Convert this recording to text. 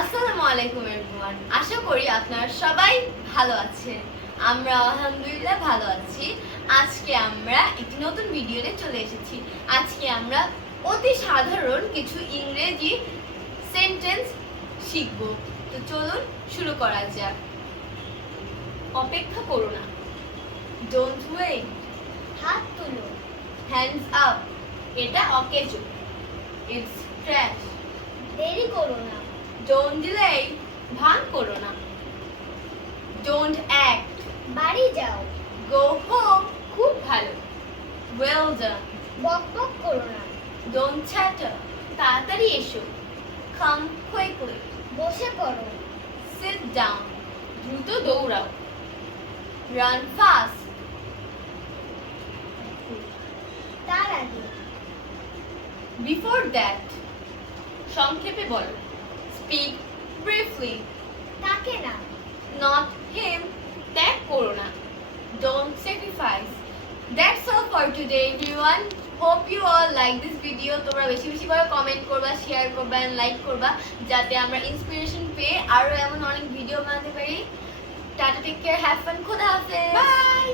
আসসালামু আলাইকুম এভরিওয়ান। আশা করি আপনারা সবাই ভালো আছেন। আমরা আলহামদুলিল্লাহ ভালো আছি। আজকে আমরা একটি নতুন ভিডিও নিয়ে চলে এসেছি। আজকে আমরা অতি সাধারণ কিছু ইংরেজি সেন্টেন্স শিখব। তো চলুন শুরু করা যাক। অপেক্ষা করো না, ডোন্ট ওয়েট। হাত তুলো, হ্যান্ডস আপ, এটা অকেজো, ইটস ট্র্যাশ। দেরি করো না, ডোন্ট ডিলে, ভান করো না। ডোন্ট অ্যাক্ট, বাড়ি যাও, গো হোম, খুব ভালো, ওয়েল ডান। বক বক করো না, ডোন্ট চ্যাটার, তাড়াতাড়ি এসো, কাম কুইকলি। বসে পড়ো, সিট ডাউন, দ্রুত দৌড়াও, রান ফাস্ট। তার আগে, বিফোর দ্যাট, সংক্ষেপে বলো, স্পিক ব্রিফলি। তাকে না, নট হিম, ত্যাগ করো না, don't sacrifice. That's all for today everyone. Hope you all like this video. তোমরা বেশি বেশি করে কমেন্ট করবা, শেয়ার করবা এন্ড লাইক করবা যাতে আমরা ইন্সপিরেশন পেয়ে আরো এমন অনেক ভিডিও বানাতে পারি। Tata, take care, have fun, খোদা হাফেজ, বাই।